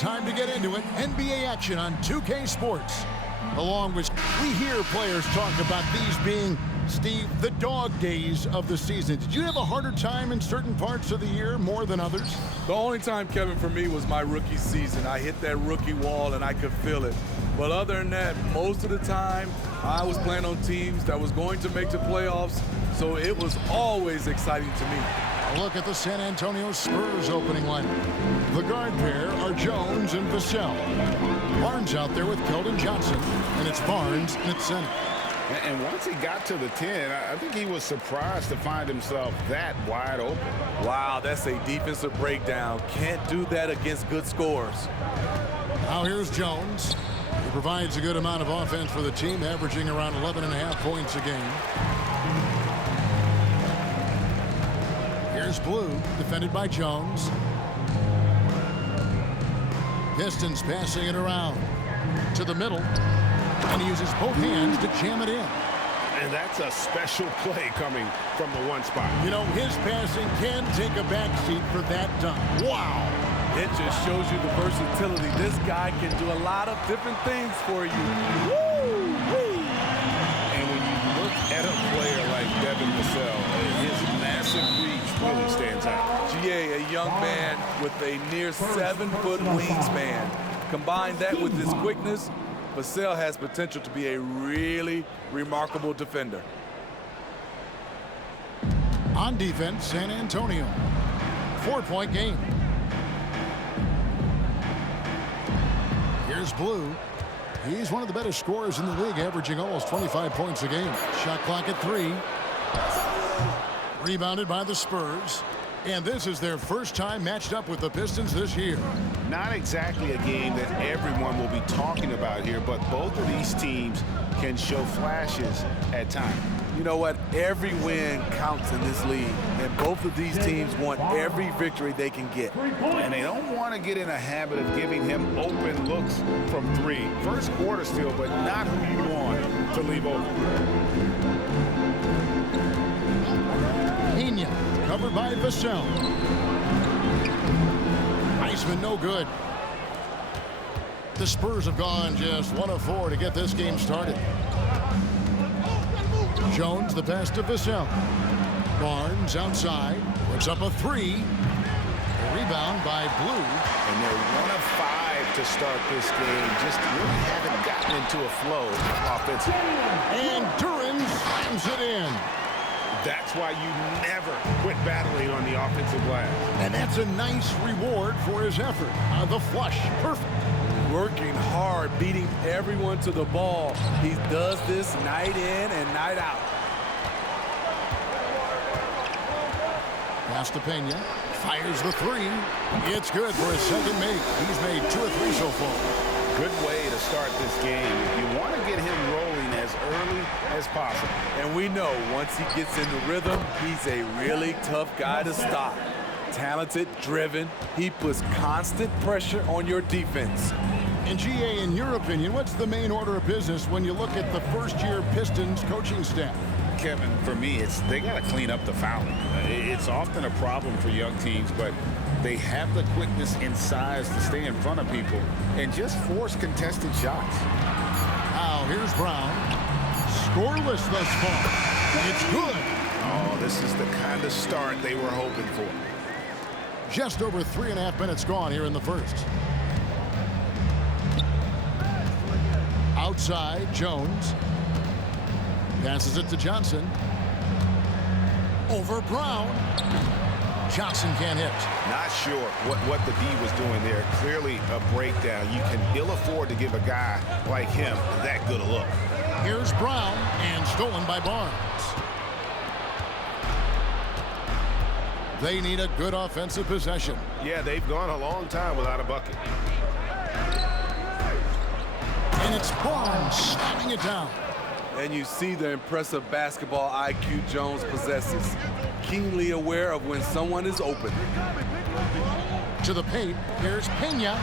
time to get into it. NBA action on 2K Sports. Along with, we hear players talk about these being, Steve, the dog days of the season. Did you have a harder time in certain parts of the year more than others? The only time, Kevin, for me was my rookie season. I hit that rookie wall and I could feel it. But other than that, most of the time, I was playing on teams that was going to make the playoffs, so it was always exciting to me. A look at the San Antonio Spurs opening lineup. The guard pair are Jones and Vassell. Barnes out there with Keldon Johnson, and it's Barnes at center. And once he got to the 10, I think he was surprised to find himself that wide open. Wow, that's a defensive breakdown. Can't do that against good scores. Now here's Jones. He provides a good amount of offense for the team, averaging around 11.5 points a game. Here's Blue, defended by Jones. Pistons passing it around to the middle. And he uses both hands to jam it in. And that's a special play coming from the one spot. You know, his passing can take a backseat for that dunk. Wow. It just shows you the versatility. This guy can do a lot of different things for you. Woo! Woo! And when you look at a player like Devin Vassell, his massive reach really stands out. GA, a young man with a near 7-foot wingspan. Combine that with his quickness, Vassell has potential to be a really remarkable defender. On defense, San Antonio. 4-point game. Here's Blue. He's one of the better scorers in the league, averaging almost 25 points a game. Shot clock at 3. Rebounded by the Spurs. And this is their first time matched up with the Pistons this year. Not exactly a game that everyone will be talking about here, but both of these teams can show flashes at times. You know what? Every win counts in this league, and both of these teams want every victory they can get. And they don't want to get in a habit of giving him open looks from 3. First quarter still, but not who you want to leave open. Pena, covered by Vassell. Iceman, no good. The Spurs have gone just 1 of 4 to get this game started. Jones, the pass to Vassell. Barnes outside, puts up a 3. A rebound by Blue. And they're 1 of 5 to start this game. Just really haven't gotten into a flow offensively. And Duran slams it in. That's why you never quit battling on the offensive glass. And that's a nice reward for his effort. The flush, perfect. Working hard, beating everyone to the ball. He does this night in and night out. Pass to Pena. Fires the 3. It's good for his second make. He's made 2 or 3 so far. Good way to start this game. You want to get him rolling as early as possible. And we know once he gets in the rhythm, he's a really tough guy to stop. Talented, driven, he puts constant pressure on your defense. And GA, in your opinion, what's the main order of business when you look at the first-year Pistons coaching staff? Kevin, for me, they got to clean up the fouling. It's often a problem for young teams, but they have the quickness and size to stay in front of people and just force contested shots. Now, here's Brown. Scoreless thus far. It's good. Oh, this is the kind of start they were hoping for. Just over 3.5 minutes gone here in the first. Outside, Jones. Passes it to Johnson. Over Brown. Johnson can't hit. Not sure what the D was doing there. Clearly a breakdown. You can ill afford to give a guy like him that good a look. Here's Brown, and stolen by Barnes. They need a good offensive possession. Yeah, they've gone a long time without a bucket. And it's Barnes slamming it down. And you see the impressive basketball IQ Jones possesses. Keenly aware of when someone is open. To the paint, here's Pena.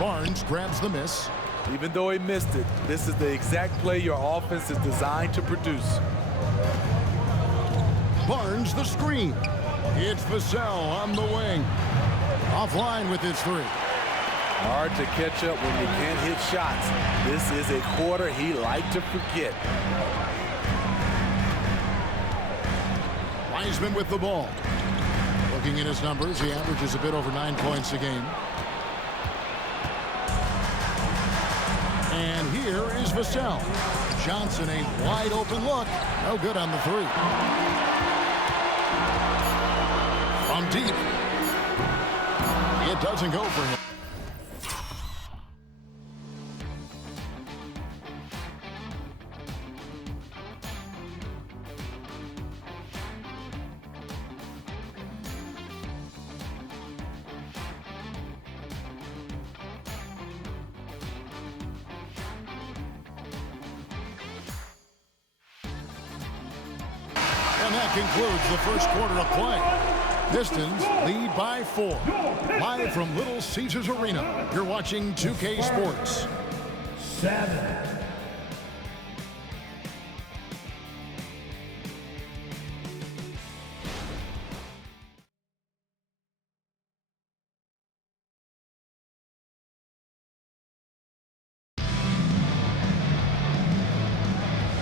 Barnes grabs the miss. Even though he missed it, this is the exact play your offense is designed to produce. Barnes the screen. It's Vassell on the wing. Offline with his three. Hard to catch up when you can't hit shots. This is a quarter he liked to forget. Wiseman with the ball. Looking at his numbers, he averages a bit over 9 points a game. And here is Vassell. Johnson, a wide open look. No good on the three. From deep. It doesn't go for him. And that concludes the first quarter of play. Pistons lead by 4. Live from Little Caesars Arena, you're watching 2K Sports. 7.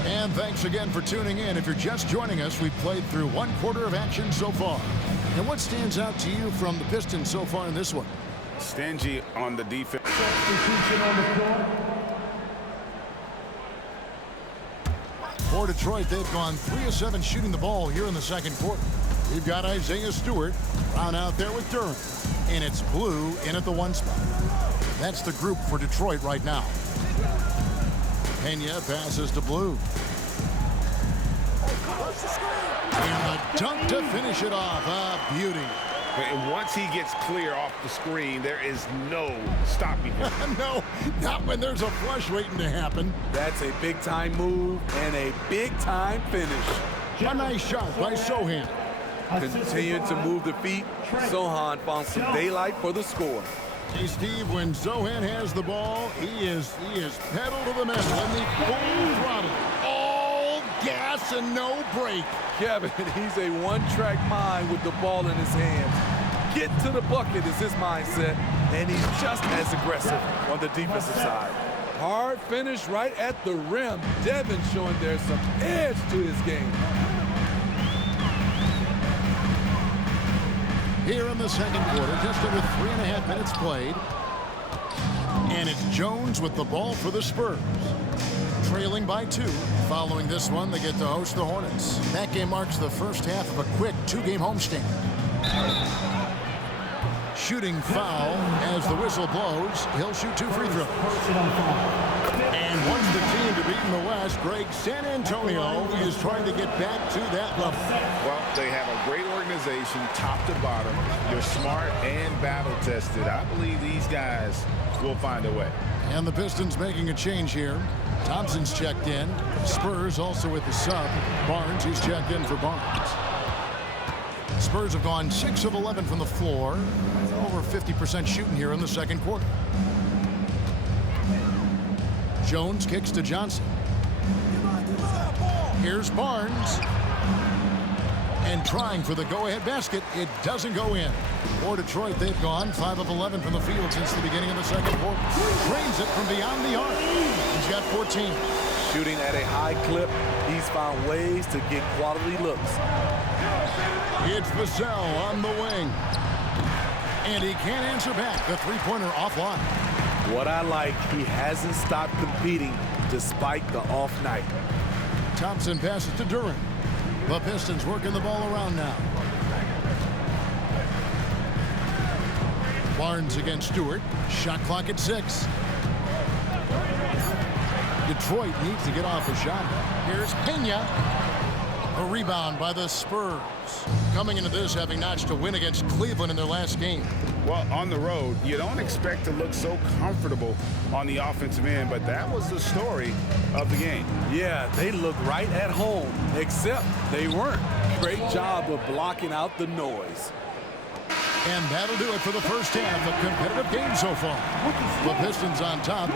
And thanks again for tuning in. If you're just joining us, we've played through 1 quarter of action so far. And what stands out to you from the Pistons so far in this one? Stingy on the defense. Substitution on the floor. For Detroit, they've gone 3 of 7 shooting the ball here in the second quarter. We've got Isaiah Stewart round out there with Durham. And it's Blue in at the 1 spot. That's the group for Detroit right now. Pena passes to Blue. And the dunk to finish it off. A beauty. And once he gets clear off the screen, there is no stopping him. No, not when there's a flush waiting to happen. That's a big-time move and a big-time finish. A nice shot by Sohan. Continuing to move the feet, Sohan found some daylight for the score. Hey, Steve, when Sohan has the ball, he is pedal to the metal and the full throttle. All gas and no brake. Kevin, he's a one-track mind with the ball in his hands. Get to the bucket is his mindset, and he's just as aggressive on the defensive side. Hard finish right at the rim. Devin showing there's some edge to his game. Here in the second quarter, just over 3.5 minutes played. And it's Jones with the ball for the Spurs. Trailing by 2. Following this one, they get to host the Hornets. That game marks the first half of a quick 2-game homestand. Shooting foul as the whistle blows. He'll shoot 2 free throws. And once the team to beat in the West, Greg, San Antonio is trying to get back to that level. Well, they have a great organization, top to bottom. They're smart and battle-tested. I believe these guys will find a way. And the Pistons making a change here. Thompson's checked in. Spurs also with the sub. Barnes, he's checked in for Barnes. Spurs have gone 6 of 11 from the floor. Over 50% shooting here in the second quarter. Jones kicks to Johnson. Here's Barnes. And trying for the go-ahead basket. It doesn't go in. For Detroit, they've gone 5 of 11 from the field since the beginning of the second quarter. Drains it from beyond the arc. He's got 14. Shooting at a high clip, he's found ways to get quality looks. It's Vassell on the wing. And he can't answer back. The three-pointer offline. What I like, he hasn't stopped competing despite the off night. Thompson passes to Durham. The Pistons working the ball around now. Barnes against Stewart. Shot clock at 6. Detroit needs to get off a shot. Here's Pena. A rebound by the Spurs. Coming into this having notched a win against Cleveland in their last game. Well, on the road, you don't expect to look so comfortable on the offensive end, but that was the story of the game. Yeah, they look right at home, except they weren't. Great job of blocking out the noise. And that'll do it for the first half. A competitive game so far. The Pistons on top,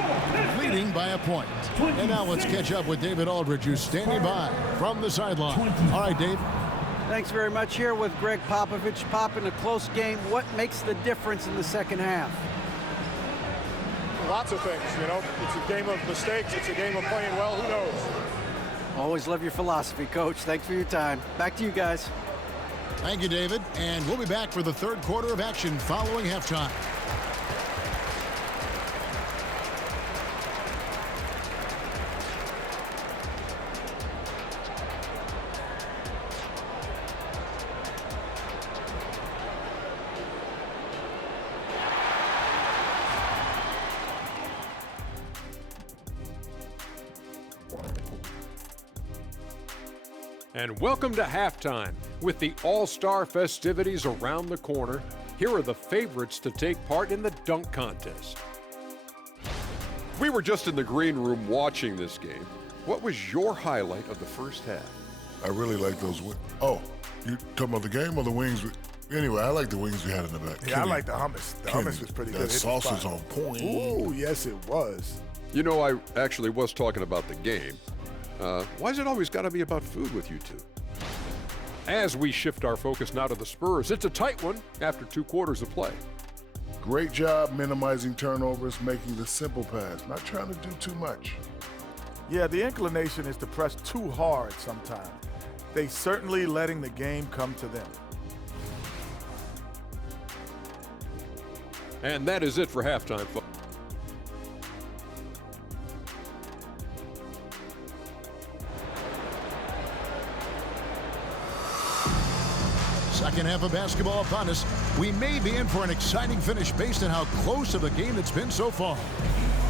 leading by a point. And now let's catch up with David Aldridge, who's standing by from the sideline. All right, Dave. Thanks very much. Here with Greg Popovich. Pop, in a close game, what makes the difference in the second half? Lots of things, you know. It's a game of mistakes. It's a game of playing well. Who knows? Always love your philosophy, Coach. Thanks for your time. Back to you guys. Thank you, David. And we'll be back for the third quarter of action following halftime. And welcome to halftime. With the All-Star festivities around the corner, here are the favorites to take part in the dunk contest. We were just in the green room watching this game. What was your highlight of the first half? I really like those. Oh, you talking about the game or the wings? Anyway, I like the wings we had in the back. Yeah, I like the hummus. The hummus was pretty good. That sauce is on point. Ooh, yes, it was. You know, I actually was talking about the game. Why's it always got to be about food with you two? As we shift our focus now to the Spurs, it's a tight one after 2 quarters of play. Great job minimizing turnovers, making the simple pass, not trying to do too much. Yeah, the inclination is to press too hard sometimes. They certainly letting the game come to them. And that is it for halftime, folks. Second half of basketball upon us. We may be in for an exciting finish based on how close of a game it's been so far.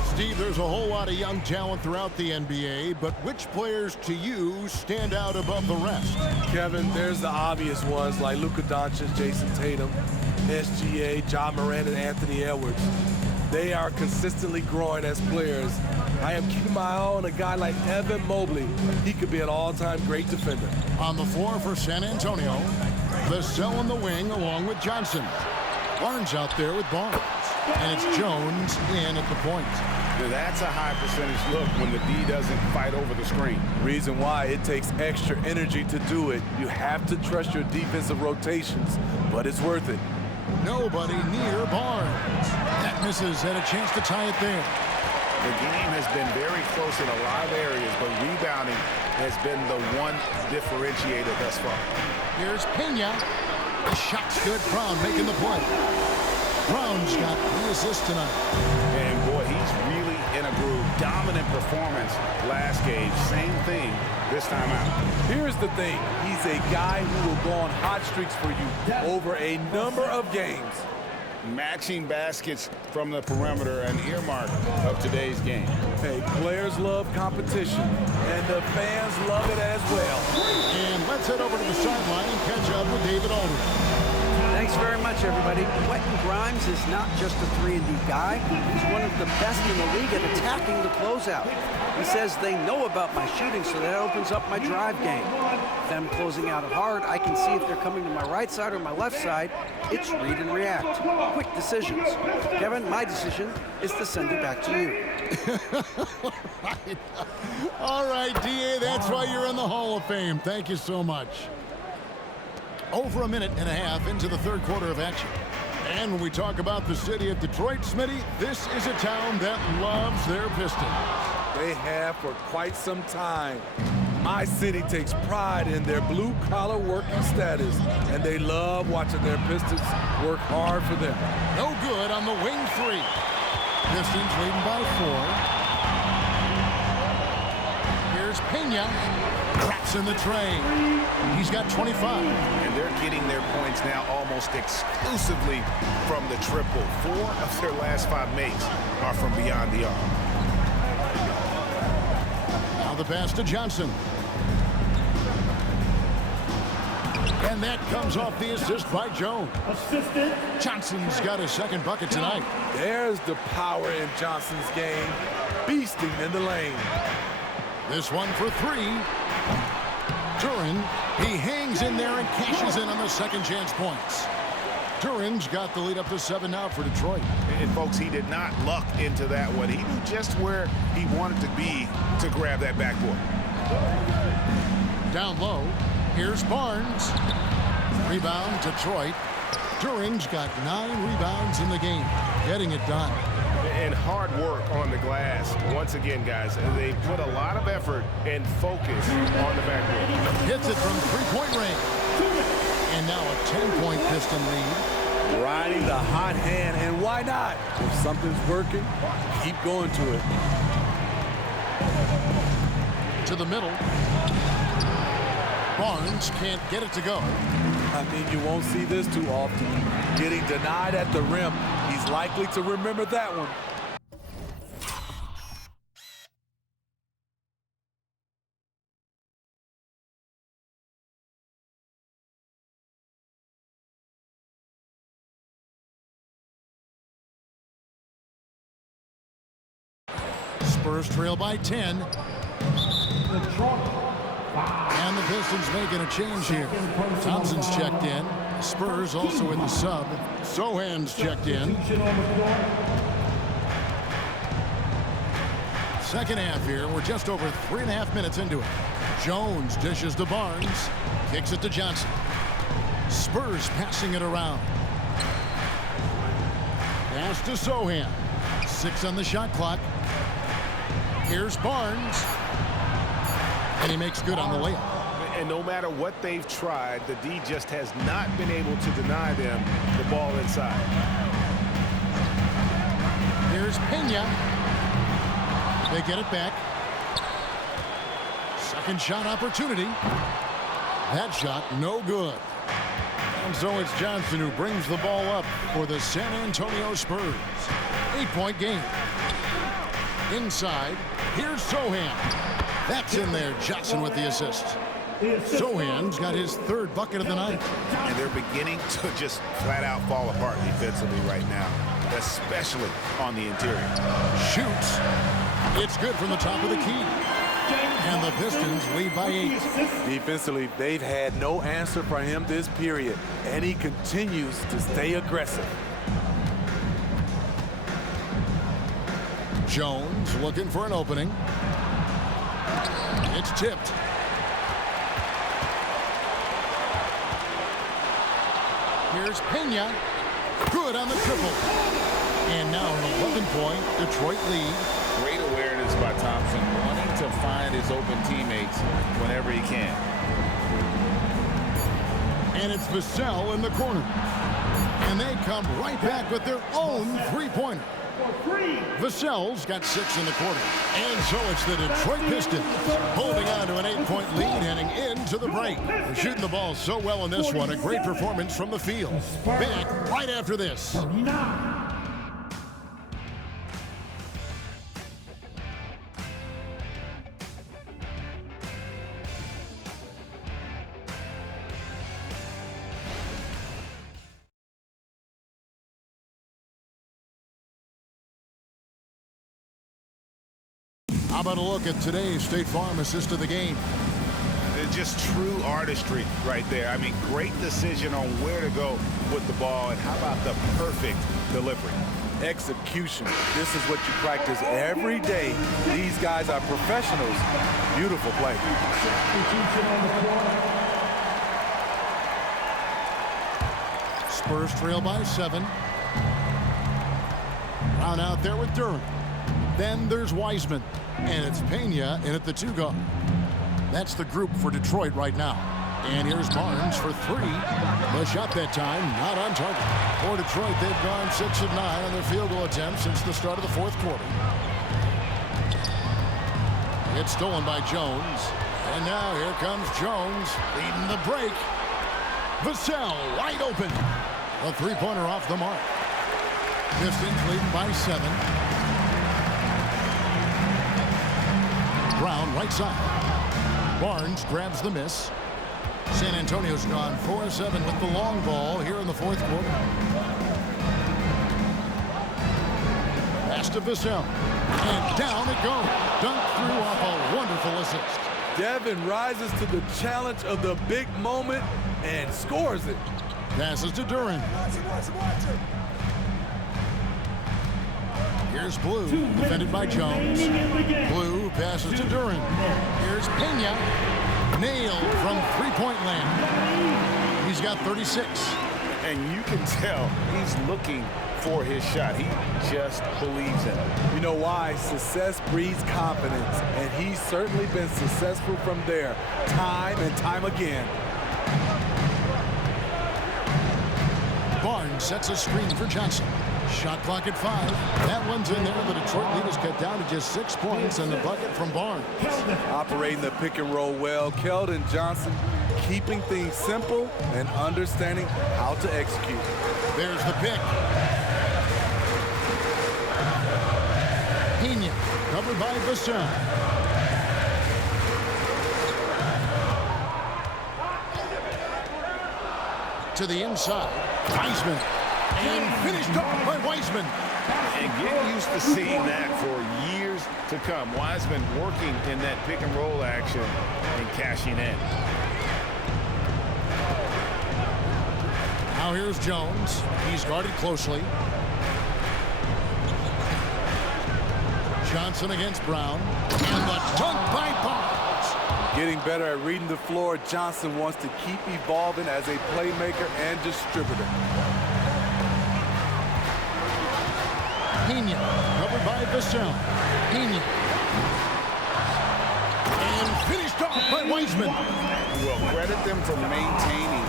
Steve, there's a whole lot of young talent throughout the NBA, but which players to you stand out above the rest? Kevin, there's the obvious ones like Luka Doncic, Jason Tatum, SGA, John Moran, and Anthony Edwards. They are consistently growing as players. I am keeping my eye on a guy like Evan Mobley. He could be an all-time great defender. On the floor for San Antonio, Vassell on the wing along with Johnson. Barnes out there with Barnes. And it's Jones in at the point. Now that's a high percentage look when the D doesn't fight over the screen. Reason why it takes extra energy to do it. You have to trust your defensive rotations, but it's worth it. Nobody near Barnes. That misses, had a chance to tie it there. The game has been very close in a lot of areas, but rebounding has been the one differentiator thus far. Here's Pena. The shot's good. Brown making the play. Brown's got 3 assists tonight. And boy, he's really in a groove. Dominant performance last game. Same thing this time out. Here's the thing. He's a guy who will go on hot streaks for you over a number of games. Matching baskets from the perimeter, an earmark of today's game. Hey, players love competition, and the fans love it as well. And let's head over to the sideline and catch up with David Aldridge. Thanks very much, everybody. Quentin Grimes is not just a 3-and-D guy. He's one of the best in the league at attacking the closeout. He says they know about my shooting, so that opens up my drive game. Them closing out hard, I can see if they're coming to my right side or my left side. It's read and react. Quick decisions. Kevin, my decision is to send it back to you. All right, DA, that's why you're in the Hall of Fame. Thank you so much. Over a minute and a half into the third quarter of action. And when we talk about the city of Detroit, Smitty, this is a town that loves their Pistons. They have for quite some time. My city takes pride in their blue-collar working status, and they love watching their Pistons work hard for them. No good on the wing 3. Pistons leading by 4. Here's Pena. Traps in the tray. He's got 25. And they're getting their points now almost exclusively from the triple. 4 of their last 5 makes are from beyond the arc. Now the pass to Johnson. And that comes off the assist by Jones. Assistant. Johnson's got his second bucket tonight. There's the power in Johnson's game, beasting in the lane. This one for 3. Duran, he hangs in there and cashes in on the second chance points. Duran's got the lead up to 7 now for Detroit. And folks, he did not luck into that one. He knew just where he wanted to be to grab that backboard. Down low. Here's Barnes. Rebound, Detroit. During's got 9 rebounds in the game, getting it done. And hard work on the glass. Once again, guys, they put a lot of effort and focus on the backboard. Hits it from three-point range. And now a 10-point Piston lead. Riding the hot hand, and why not? If something's working, keep going to it. To the middle. Barnes can't get it to go. I mean, you won't see this too often. Getting denied at the rim. He's likely to remember that one. Spurs trail by 10. And the Pistons making a change here. Thompson's checked in. Spurs also in the sub. Sohan's checked in. Second half here. We're just over 3.5 minutes into it. Jones dishes to Barnes. Kicks it to Johnson. Spurs passing it around. Pass to Sohan. 6 on the shot clock. Here's Barnes. And he makes good on the layup. And no matter what they've tried, the D just has not been able to deny them the ball inside. Here's Pena. They get it back. Second shot opportunity. That shot no good. And so it's Johnson who brings the ball up for the San Antonio Spurs. 8-point game. Inside, here's Sohan. That's in there. Johnson with the assist. Sohan's got his 3rd bucket of the night. And they're beginning to just flat out fall apart defensively right now, especially on the interior. Shoots. It's good from the top of the key. And the Pistons lead by 8. Defensively, they've had no answer for him this period, and he continues to stay aggressive. Jones looking for an opening. It's tipped. Here's Pena. Good on the triple. And now an 11-point Detroit lead. Great awareness by Thompson, wanting to find his open teammates whenever he can. And it's Vassell in the corner. And they come right back with their own three-pointer. Vassell's got 6 in the quarter. And so it's the Detroit Pistons holding on to an 8-point lead heading into the break. They're shooting the ball so well in this one. A great performance from the field. Back right after this. How about a look at today's State Farm assist of the game? Just true artistry right there. I mean, great decision on where to go with the ball, and how about the perfect delivery? Execution. This is what you practice every day. These guys are professionals. Beautiful play. Spurs trail by 7. Brown out there with Durham. Then there's Wiseman. And it's Pena in at the 2 guard. That's the group for Detroit right now. And here's Barnes for 3. The shot that time not on target. For Detroit, they've gone 6 of 9 on their field goal attempts since the start of the 4th quarter. It's stolen by Jones. And now here comes Jones leading the break. Vassell wide open. A 3-pointer off the mark. Pistons leading by 7. Brown right side. Barnes grabs the miss. San Antonio's gone 4-7 with the long ball here in the 4th quarter. Pass to Vassell. And down it goes. Dunked through off a wonderful assist. Devin rises to the challenge of the big moment and scores it. Passes to Duran. Here's Blue, defended by Jones. Blue passes to Duran. Here's Pena. Nailed from three-point land. He's got 36. And you can tell he's looking for his shot. He just believes in it. You know why? Success breeds confidence, and he's certainly been successful from there, time and time again. Barnes sets a screen for Johnson. Shot clock at 5. That one's in there. The Detroit lead is cut down to just 6 points, and the bucket from Barnes. Operating the pick and roll well. Keldon Johnson keeping things simple and understanding how to execute. There's the pick. Pena, covered by Piston. To the inside. Wiseman. And finished off by Wiseman. And get used to seeing that for years to come. Wiseman working in that pick and roll action and cashing in. Now here's Jones. He's guarded closely. Johnson against Brown. And the dunk by Barnes. Getting better at reading the floor, Johnson wants to keep evolving as a playmaker and distributor. Pena, covered by Piston. Pena. And finished off by Wiseman. Well, credit them for maintaining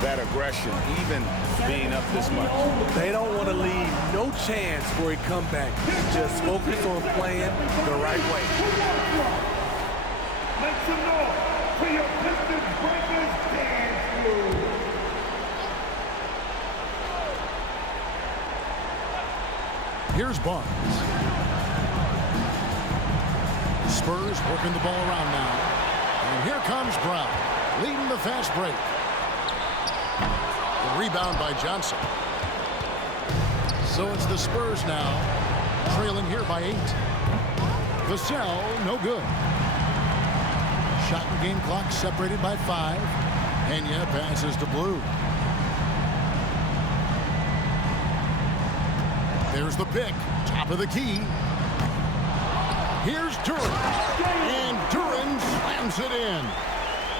that aggression, even being up this much. They don't want to leave no chance for a comeback. Just focus on playing the right way. Make some noise for your Pistons Breakers dance move. Here's Barnes. Spurs working the ball around now. And here comes Brown, leading the fast break. The rebound by Johnson. So it's the Spurs now, trailing here by 8. Vassell, no good. Shot and game clock separated by 5. Pena passes to Blue. There's the pick, top of the key. Here's Duran, and Duran slams it in.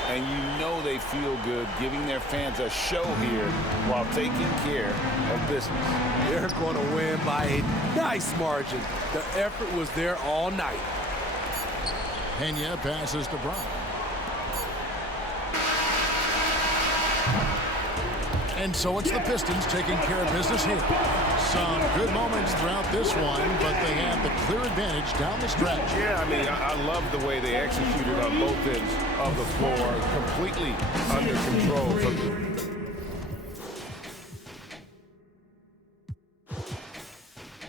And you know they feel good giving their fans a show here while taking care of business. They're going to win by a nice margin. The effort was there all night. Pena passes to Brown. And so it's the Pistons taking care of business here. Some good moments throughout this one, but they have the clear advantage down the stretch. Yeah, I mean, I love the way they executed on both ends of the floor, completely under control.